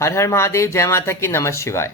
हर हर महादेव, जय माता की, नमः शिवाय।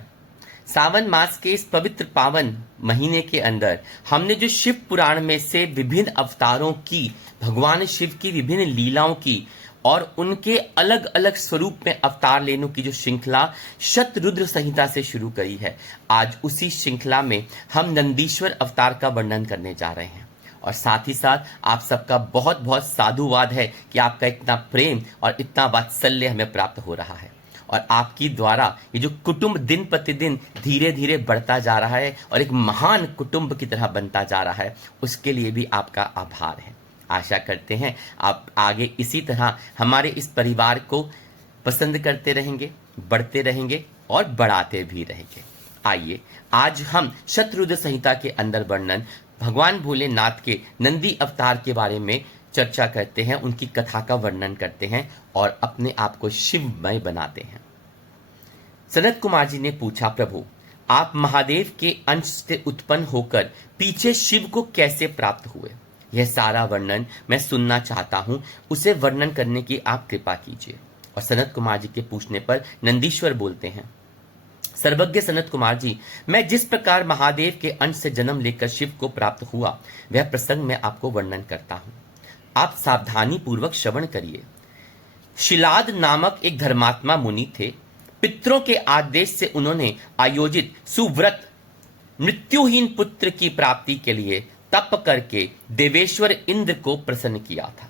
सावन मास के इस पवित्र पावन महीने के अंदर हमने जो शिव पुराण में से विभिन्न अवतारों की, भगवान शिव की विभिन्न लीलाओं की और उनके अलग अलग स्वरूप में अवतार लेने की जो श्रृंखला शतरुद्र संहिता से शुरू करी है, आज उसी श्रृंखला में हम नंदीश्वर अवतार का वर्णन करने जा रहे हैं। और साथ ही साथ आप सबका बहुत बहुत साधुवाद है कि आपका इतना प्रेम और इतना वात्सल्य हमें प्राप्त हो रहा है और आपकी द्वारा ये जो कुटुंब दिन प्रतिदिन धीरे धीरे बढ़ता जा रहा है और एक महान कुटुंब की तरह बनता जा रहा है, उसके लिए भी आपका आभार है। आशा करते हैं आप आगे इसी तरह हमारे इस परिवार को पसंद करते रहेंगे, बढ़ते रहेंगे और बढ़ाते भी रहेंगे। आइए आज हम शतरुद्र संहिता के अंदर वर्णन भगवान भोलेनाथ के नंदी अवतार के बारे में चर्चा करते हैं, उनकी कथा का वर्णन करते हैं और अपने आप को शिवमय बनाते हैं। सनत कुमार जी ने पूछा, प्रभु आप महादेव के अंश से उत्पन्न होकर पीछे शिव को कैसे प्राप्त हुए? यह सारा वर्णन मैं सुनना चाहता हूं, उसे वर्णन करने की आप कृपा कीजिए। और सनत कुमार जी के पूछने पर नंदीश्वर बोलते हैं, सर्वज्ञ सनत कुमार जी, मैं जिस प्रकार महादेव के अंश से जन्म लेकर शिव को प्राप्त हुआ वह प्रसंग मैं आपको वर्णन करता हूं। आप सावधानी पूर्वक श्रवण करिए। शिलाद नामक एक धर्मात्मा मुनि थे। पितरों के आदेश से उन्होंने आयोजित सुव्रत मृत्युहीन पुत्र की प्राप्ति के लिए तप करके देवेश्वर इंद्र को प्रसन्न किया था,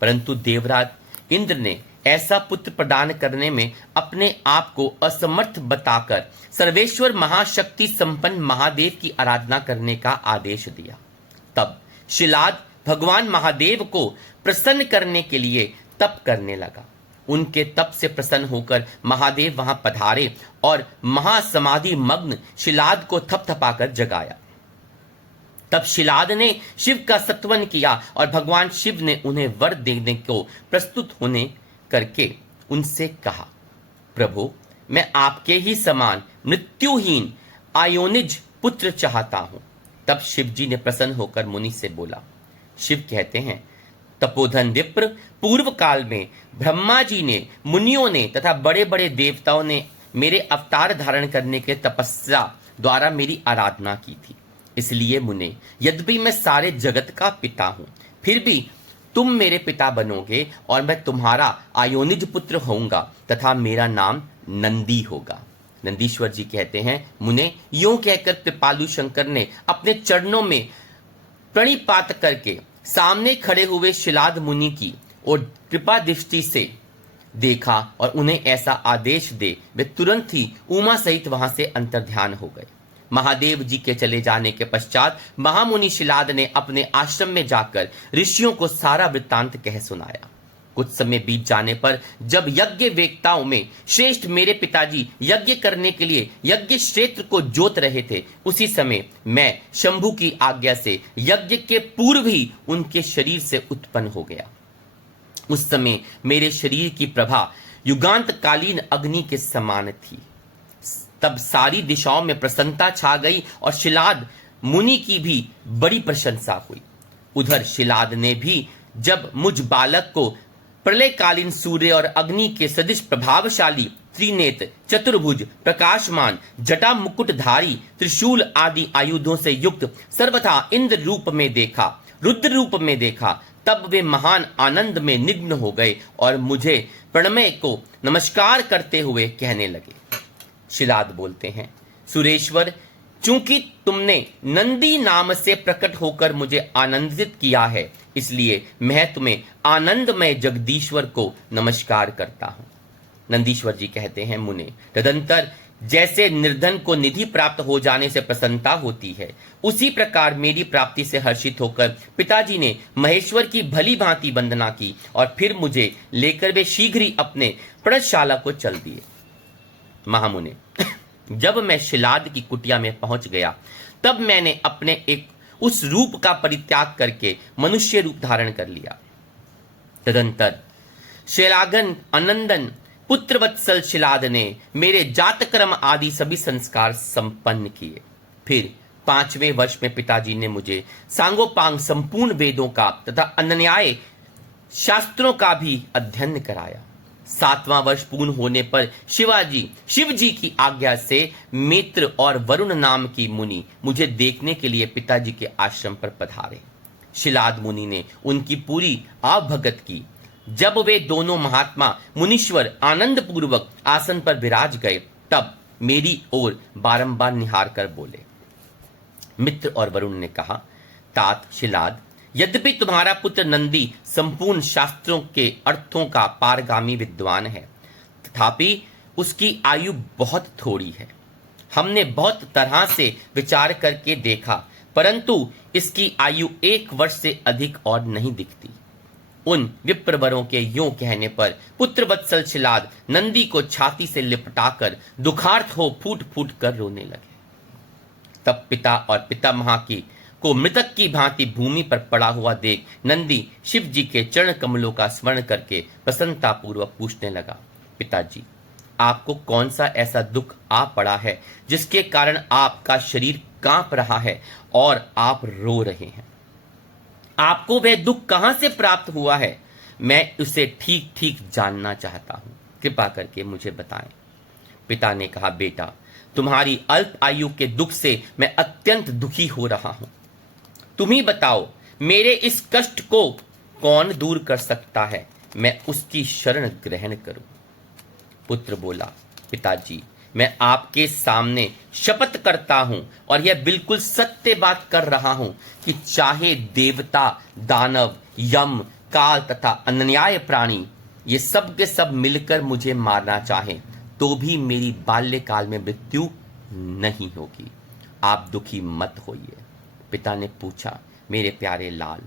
परंतु देवराज इंद्र ने ऐसा पुत्र प्रदान करने में अपने आप को असमर्थ बताकर सर्वेश्वर महाशक्ति संपन्न महादेव की आराधना करने का आदेश दिया। तब शिलाद भगवान महादेव को प्रसन्न करने के लिए तप करने लगा। उनके तप से प्रसन्न होकर महादेव वहां पधारे और महासमाधि मग्न शिलाद को थपथपाकर जगाया। तब शिलाद ने शिव का स्तवन किया और भगवान शिव ने उन्हें वर देने को प्रस्तुत होने करके उनसे कहा, प्रभु मैं आपके ही समान मृत्युहीन आयोनिज पुत्र चाहता हूं। तब शिव जी ने प्रसन्न होकर मुनि से बोला। शिव कहते हैं, तपोधन विप्र, पूर्व काल में ब्रह्मा जी ने, मुनियों ने तथा बड़े बड़े देवताओं ने मेरे अवतार धारण करने के तपस्या द्वारा मेरी आराधना की थी। इसलिए मुने, यद्यपि मैं सारे जगत का पिता हूं, फिर भी तुम मेरे पिता बनोगे और मैं तुम्हारा आयोनिज पुत्र होऊंगा तथा मेरा नाम नंदी होगा। नंदीश्वर जी कहते हैं, मुने यूं कहकर कृपालु शंकर ने अपने चरणों में प्रणिपात करके सामने खड़े हुए शिलाद मुनि की और कृपा दृष्टि से देखा और उन्हें ऐसा आदेश दे वे तुरंत ही उमा सहित वहां से अंतर्ध्यान हो गए। महादेव जी के चले जाने के पश्चात महामुनि शिलाद ने अपने आश्रम में जाकर ऋषियों को सारा वृत्तांत कह सुनाया। कुछ समय बीत जाने पर जब यज्ञ वेत्ताओं में श्रेष्ठ मेरे पिताजी यज्ञ करने के लिए यज्ञ क्षेत्र को जोत रहे थे, उसी समय मैं शंभु की आज्ञा से यज्ञ के पूर्व ही उनके शरीर से उत्पन्न हो गया। उस समय मेरे शरीर की प्रभा युगांत कालीन अग्नि के समान थी। तब सारी दिशाओं में प्रसन्नता छा गई और शिलाद मुनि की भी बड़ी प्रशंसा हुई। उधर शिलाद ने भी जब मुझ बालक को प्रलयकालीन सूर्य और अग्नि के सदृश प्रभावशाली, त्रिनेत्र, चतुर्भुज, प्रकाशमान, जटा मुकुटधारी, त्रिशूल आदि आयुधों से युक्त सर्वथा इंद्र रूप में देखा, रुद्र रूप में देखा, तब वे महान आनंद में निग्न हो गए और मुझे प्रणमय को नमस्कार करते हुए कहने लगे। शिलाद बोलते हैं, सुरेश्वर, चूंकि तुमने नंदी नाम से प्रकट होकर मुझे आनंदित किया है, इसलिए मैं तुम्हें आनंदमय जगदीश्वर को नमस्कार करता हूं। नंदीश्वर जी कहते हैं, मुने तदंतर जैसे निर्धन को निधि प्राप्त हो जाने से प्रसन्नता होती है, उसी प्रकार मेरी प्राप्ति से हर्षित होकर पिताजी ने महेश्वर की भली भांति वंदना की और फिर मुझे लेकर वे शीघ्र ही अपने प्रणशाला को चल दिए। महामुने, जब मैं शिलाद की कुटिया में पहुंच गया, तब मैंने अपने एक उस रूप का परित्याग करके मनुष्य रूप धारण कर लिया। तदंतर शैलागन अनंदन पुत्रवत्सल शिलाद ने मेरे जातक्रम आदि सभी संस्कार संपन्न किए। फिर 5वें वर्ष में पिताजी ने मुझे सांगोपांग संपूर्ण वेदों का तथा अन्याय शास्त्रों का भी अध्ययन कराया। 7वां वर्ष पूर्ण होने पर शिव जी की आज्ञा से मित्र और वरुण नाम की मुनि मुझे देखने के लिए पिताजी के आश्रम पर पधारे। शिलाद मुनि ने उनकी पूरी आवभगत की। जब वे दोनों महात्मा मुनीश्वर आनंद पूर्वक आसन पर विराज गए, तब मेरी ओर बारंबार निहार कर बोले। मित्र और वरुण ने कहा, तात शिलाद, यद्यपि तुम्हारा पुत्र नंदी संपूर्ण शास्त्रों के अर्थों का पारगामी विद्वान है, तथापि उसकी आयु बहुत थोड़ी है। हमने बहुत तरह से विचार करके देखा, परंतु इसकी आयु 1 वर्ष से अधिक और नहीं दिखती। उन विप्रवरों के यूं कहने पर पुत्र वत्सल शिलाद नंदी को छाती से लिपटाकर दुखार्थ हो फूट फूट कर रोने लगे। तब पिता और पितामह की को मृतक की भांति भूमि पर पड़ा हुआ देख नंदी शिव जी के चरण कमलों का स्मरण करके प्रसन्नता पूर्वक पूछने लगा, पिताजी, आपको कौन सा ऐसा दुख आ पड़ा है जिसके कारण आपका शरीर कांप रहा है और आप रो रहे हैं? आपको वह दुख कहां से प्राप्त हुआ है? मैं उसे ठीक ठीक जानना चाहता हूं, कृपा करके मुझे बताएं। पिता ने कहा, बेटा, तुम्हारी अल्प आयु के दुख से मैं अत्यंत दुखी हो रहा हूं। तुम ही बताओ, मेरे इस कष्ट को कौन दूर कर सकता है? मैं उसकी शरण ग्रहण करूं। पुत्र बोला, पिताजी, मैं आपके सामने शपथ करता हूं और यह बिल्कुल सत्य बात कर रहा हूं कि चाहे देवता, दानव, यम, काल तथा अन्याय प्राणी ये सब के सब मिलकर मुझे मारना चाहें, तो भी मेरी बाल्यकाल में मृत्यु नहीं होगी। आप दुखी मत होइए। पिता ने पूछा, मेरे प्यारे लाल,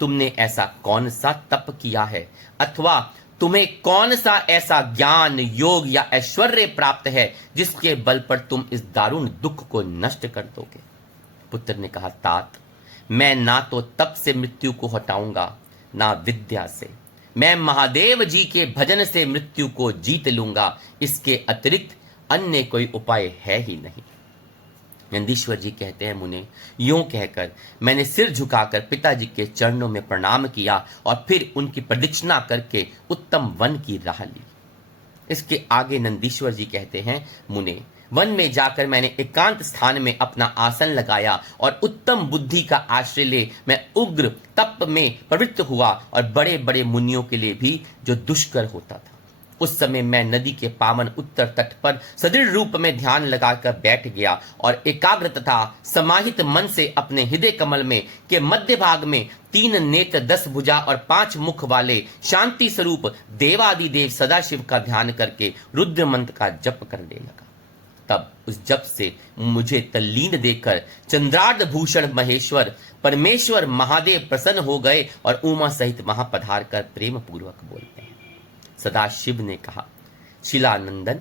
तुमने ऐसा कौन सा तप किया है, अथवा तुम्हें कौन सा ऐसा ज्ञान, योग या ऐश्वर्य प्राप्त है जिसके बल पर तुम इस दारुण दुख को नष्ट कर दोगे? पुत्र ने कहा, तात, मैं ना तो तप से मृत्यु को हटाऊंगा, ना विद्या से। मैं महादेव जी के भजन से मृत्यु को जीत लूंगा। इसके अतिरिक्त अन्य कोई उपाय है ही नहीं। नंदीश्वर जी कहते हैं, मुने, यूं कहकर मैंने सिर झुकाकर पिताजी के चरणों में प्रणाम किया और फिर उनकी प्रदक्षिणा करके उत्तम वन की राह ली। इसके आगे नंदीश्वर जी कहते हैं, मुने, वन में जाकर मैंने एकांत स्थान में अपना आसन लगाया और उत्तम बुद्धि का आश्रय ले मैं उग्र तप में प्रवृत्त हुआ और बड़े बड़े मुनियों के लिए भी जो दुष्कर होता था। उस समय मैं नदी के पावन उत्तर तट पर सदृढ़ रूप में ध्यान लगाकर बैठ गया और एकाग्र तथा समाहित मन से अपने हृदय कमल में के मध्य भाग में 3 नेत्र, 10 भुजा और 5 मुख वाले शांति स्वरूप देवादिदेव सदाशिव का ध्यान करके रुद्र मंत्र का जप करने लगा। तब उस जप से मुझे तल्लीन देखकर चंद्रार्ध भूषण महेश्वर परमेश्वर महादेव प्रसन्न हो गए और उमा सहित वहां पधार कर प्रेम पूर्वक बोलते हैं। सदाशिव ने कहा, शिलानंदन,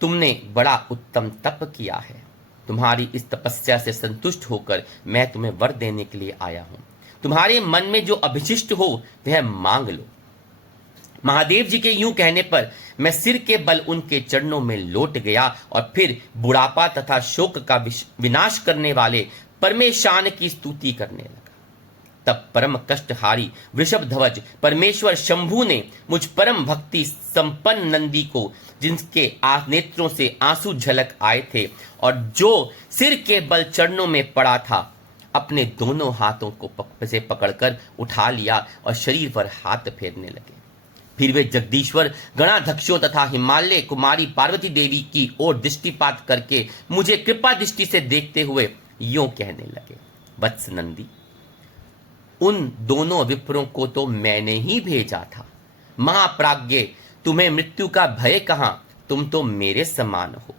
तुमने बड़ा उत्तम तप किया है। तुम्हारी इस तपस्या से संतुष्ट होकर मैं तुम्हें वर देने के लिए आया हूं। तुम्हारे मन में जो अभिशिष्ट हो वह मांग लो। महादेव जी के यूं कहने पर मैं सिर के बल उनके चरणों में लौट गया और फिर बुढ़ापा तथा शोक का विनाश करने वाले परमेशान की स्तुति करने लगा। तब परम कष्टहारी वृषभ ध्वज परमेश्वर शंभु ने मुझ परम भक्ति संपन्न नंदी को, जिनके नेत्रों से आंसू झलक आए थे और जो सिर के बल चरणों में पड़ा था, अपने दोनों हाथों को से पकड़कर उठा लिया और शरीर पर हाथ फेरने लगे। फिर वे जगदीश्वर गणाध्यक्षों तथा हिमालय कुमारी पार्वती देवी की ओर दृष्टिपात करके मुझे कृपा दृष्टि से देखते हुए यूं कहने लगे, वत्स नंदी, उन दोनों विप्रों को तो मैंने ही भेजा था। महाप्राज्ञ, तुम्हें मृत्यु का भय कहां? तुम तो मेरे समान हो,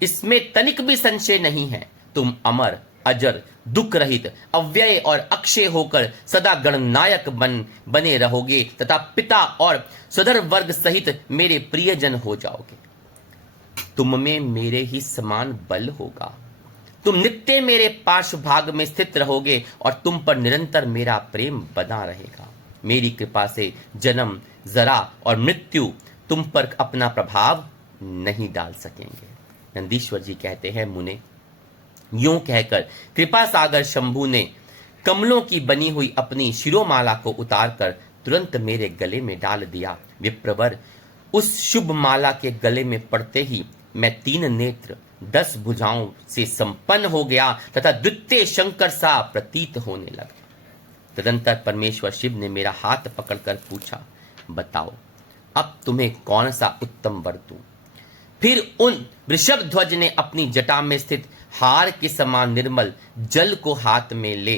इसमें तनिक भी संशय नहीं है। तुम अमर, अजर, दुख रहित, अव्यय और अक्षय होकर सदा गणनायक बने रहोगे तथा पिता और सदर वर्ग सहित मेरे प्रियजन हो जाओगे। तुम में मेरे ही समान बल होगा। तुम नित्य मेरे पार्श्व भाग में स्थित रहोगे और तुम पर निरंतर मेरा प्रेम बना रहेगा। मेरी कृपा से जन्म, जरा और मृत्यु तुम पर अपना प्रभाव नहीं डाल सकेंगे। नंदीश्वर जी कहते हैं, मुने, यूं कहकर कृपा सागर शंभु ने कमलों की बनी हुई अपनी शिरोमाला को उतारकर तुरंत मेरे गले में डाल दिया। विप्रवर, उस शुभ माला के गले में पड़ते ही मैं 3 नेत्र 10 भुजाओं से संपन्न हो गया तथा द्वितीय शंकर सा प्रतीत होने लगा। तदंतर परमेश्वर शिव ने मेरा हाथ पकड़कर पूछा, बताओ अब तुम्हें कौन सा उत्तम वर दूं? फिर उन वृषभ ध्वज ने अपनी जटा में स्थित हार के समान निर्मल जल को हाथ में ले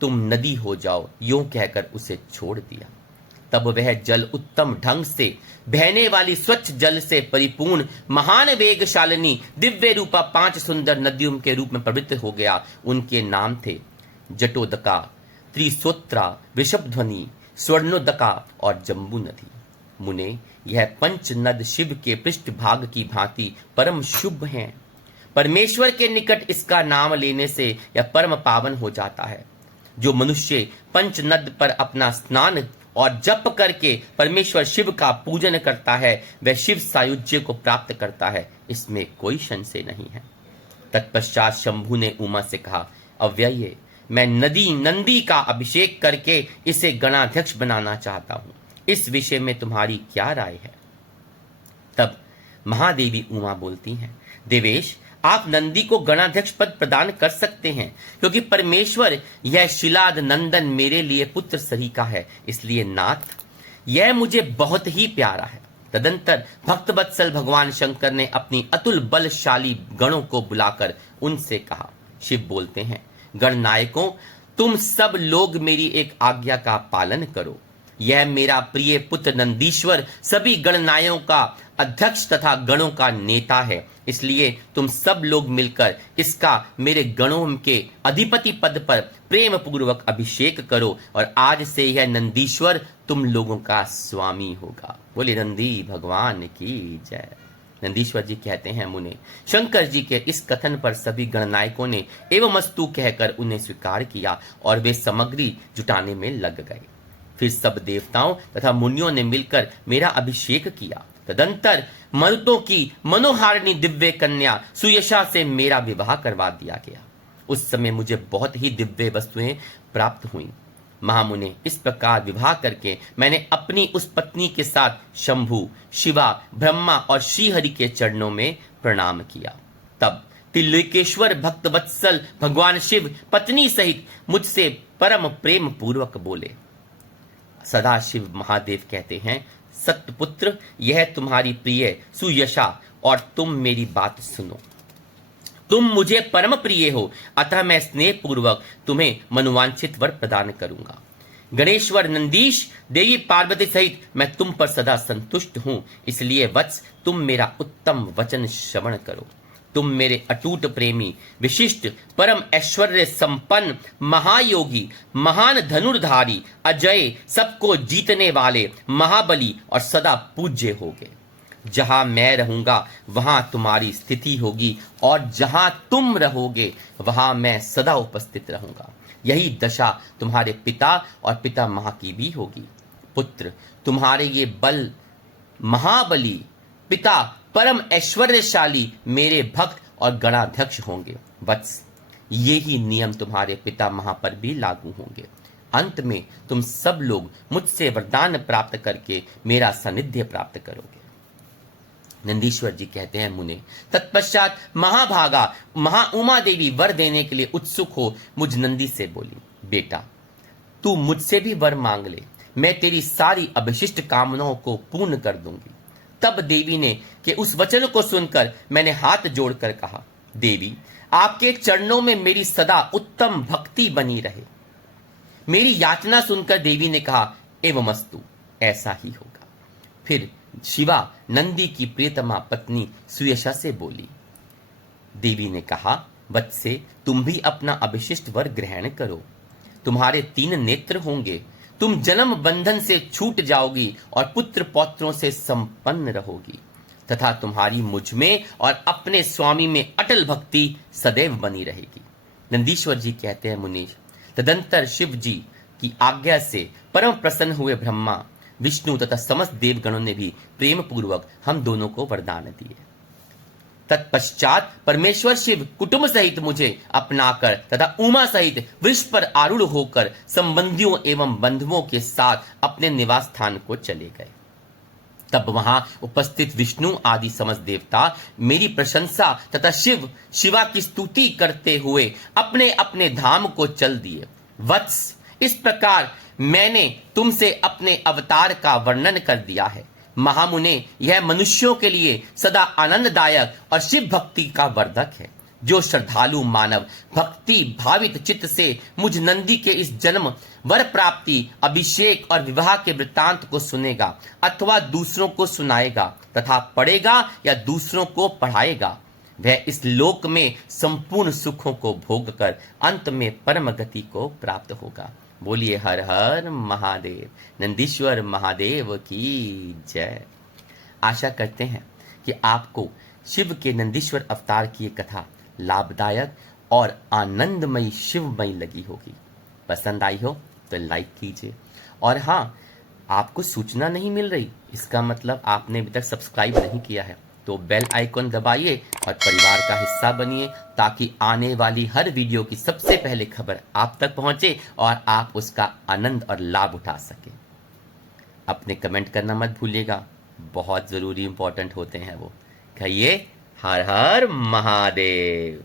तुम नदी हो जाओ यूं कहकर उसे छोड़ दिया। तब वह जल उत्तम ढंग से बहने वाली स्वच्छ जल से परिपूर्ण महान वेगशालिनी दिव्य रूपा 5 सुंदर नदियों के रूप में पवित्र हो गया। उनके नाम थे जटोदका, त्रिसोत्रा, वृषभध्वनि, स्वर्णोदका और जम्बू नदी। मुने, यह पंच नद शिव के पृष्ठ भाग की भांति परम शुभ हैं। परमेश्वर के निकट इसका नाम लेने से यह परम पावन हो जाता है। जो मनुष्य पंच नद पर अपना स्नान और जप करके परमेश्वर शिव का पूजन करता है वह शिव सायुज्य को प्राप्त करता है, इसमें कोई संशय नहीं है। तत्पश्चात शंभु ने उमा से कहा, अव्यय, मैं नंदी का अभिषेक करके इसे गणाध्यक्ष बनाना चाहता हूं, इस विषय में तुम्हारी क्या राय है? तब महादेवी उमा बोलती हैं, देवेश, आप नंदी को गणाध्यक्ष पद प्रदान कर सकते हैं क्योंकि परमेश्वर यह शिलाद नंदन मेरे लिए पुत्र सरीका है, इसलिए नाथ यह मुझे बहुत ही प्यारा है। तदंतर भक्तवत्सल भगवान शंकर ने अपनी अतुल बलशाली गणों को बुलाकर उनसे कहा। शिव बोलते हैं, गणनायकों, तुम सब लोग मेरी एक आज्ञा का पालन करो। यह मेरा प्रिय पुत्र नंदीश्वर सभी गणनायों का अध्यक्ष तथा गणों का नेता है, इसलिए तुम सब लोग मिलकर इसका मेरे गणों के अधिपति पद पर प्रेम पूर्वक अभिषेक करो और आज से यह नंदीश्वर तुम लोगों का स्वामी होगा। बोले नंदी भगवान की जय। नंदीश्वर जी कहते हैं, मुने, शंकर जी के इस कथन पर सभी गणनायकों ने एवमस्तु कहकर उन्हें स्वीकार किया और वे सामग्री जुटाने में लग गए। फिर सब देवताओं तथा मुनियों ने मिलकर मेरा अभिषेक किया। तदंतर मरुतों की मनोहारिणी दिव्य कन्या सुयशा से मेरा विवाह करवा दिया गया। उस समय मुझे बहुत ही दिव्य वस्तुएं प्राप्त हुई। महामुने, इस प्रकार विवाह करके मैंने अपनी उस पत्नी के साथ शंभु, शिवा, ब्रह्मा और श्रीहरि के चरणों में प्रणाम किया। तब त्रिलोकेश्वर भक्तवत्सल भगवान शिव पत्नी सहित मुझसे परम प्रेम पूर्वक बोले। सदाशिव महादेव कहते हैं, सत्यपुत्र, यह तुम्हारी प्रिय सुयशा और तुम मेरी बात सुनो। तुम मुझे परम प्रिय हो, अतः मैं स्नेह पूर्वक तुम्हें मनोवांछित वर प्रदान करूंगा। गणेश्वर नंदीश, देवी पार्वती सहित मैं तुम पर सदा संतुष्ट हूं, इसलिए वत्स तुम मेरा उत्तम वचन श्रवण करो। तुम मेरे अटूट प्रेमी, विशिष्ट, परम ऐश्वर्य संपन्न, महायोगी, महान धनुर्धारी, अजय, सबको जीतने वाले, महाबली और सदा पूज्य होगे। जहां मैं रहूंगा वहां तुम्हारी स्थिति होगी और जहां तुम रहोगे वहां मैं सदा उपस्थित रहूंगा। यही दशा तुम्हारे पिता और पिता मां की भी होगी। पुत्र, तुम्हारे ये बल महाबली पिता परम ऐश्वर्यशाली मेरे भक्त और गणाध्यक्ष होंगे। वत्स, ये ही नियम तुम्हारे पिता महा पर भी लागू होंगे। अंत में तुम सब लोग मुझसे वरदान प्राप्त करके मेरा सानिध्य प्राप्त करोगे। नंदीश्वर जी कहते हैं, मुने, तत्पश्चात महाभागा महा उमा देवी वर देने के लिए उत्सुक हो मुझ नंदी से बोली, बेटा, तू मुझसे भी वर मांग ले, मैं तेरी सारी अभिशिष्ट कामनाओं को पूर्ण कर दूंगी। तब देवी ने कि उस वचन को सुनकर मैंने हाथ जोड़कर कहा, देवी, आपके चरणों में मेरी सदा उत्तम भक्ति बनी रहे। मेरी याचना सुनकर देवी ने कहा, एवमस्तु, ऐसा ही होगा। फिर शिवा नंदी की प्रियतमा पत्नी सुयशा से बोली। देवी ने कहा, वत्से, तुम भी अपना अभिशिष्ट वर ग्रहण करो। तुम्हारे 3 नेत्र होंगे, तुम जन्म बंधन से छूट जाओगी और पुत्र पौत्रों से संपन्न रहोगी तथा तुम्हारी मुझ में और अपने स्वामी में अटल भक्ति सदैव बनी रहेगी। नंदीश्वर जी कहते हैं, मुनीश, तदंतर शिव जी की आज्ञा से परम प्रसन्न हुए ब्रह्मा, विष्णु तथा समस्त देवगणों ने भी प्रेम पूर्वक हम दोनों को वरदान दिए। तत्पश्चात परमेश्वर शिव कुटुंब सहित मुझे अपनाकर तथा उमा सहित वृक्ष पर आरूढ़ होकर संबंधियों एवं बंधुओं के साथ अपने निवास स्थान को चले गए। तब वहां उपस्थित विष्णु आदि समस्त देवता मेरी प्रशंसा तथा शिवा की स्तुति करते हुए अपने अपने धाम को चल दिए। वत्स, इस प्रकार मैंने तुमसे अपने अवतार का वर्णन कर दिया है। महामुने, यह मनुष्यों के लिए सदा आनंददायक और शिव भक्ति का वर्धक है। जो श्रद्धालु मानव भक्ति भावित चित्त से मुझ नंदी के इस जन्म, वर प्राप्ति, अभिषेक और विवाह के वृत्तांत को सुनेगा अथवा दूसरों को सुनाएगा तथा पढ़ेगा या दूसरों को पढ़ाएगा, वह इस लोक में संपूर्ण सुखों को भोग कर अंत में परम गति को प्राप्त होगा। बोलिए हर हर महादेव, नंदीश्वर महादेव की जय। आशा करते हैं कि आपको शिव के नंदीश्वर अवतार की ये कथा लाभदायक और आनंदमयी शिवमयी लगी होगी। पसंद आई हो तो लाइक कीजिए, और हाँ, आपको सूचना नहीं मिल रही इसका मतलब आपने अभी तक सब्सक्राइब नहीं किया है, तो बेल आइकॉन दबाइए और परिवार का हिस्सा बनिए, ताकि आने वाली हर वीडियो की सबसे पहले खबर आप तक पहुंचे और आप उसका आनंद और लाभ उठा सकें। अपने कमेंट करना मत भूलिएगा, बहुत ज़रूरी इंपॉर्टेंट होते हैं वो। कहिए हर हर महादेव।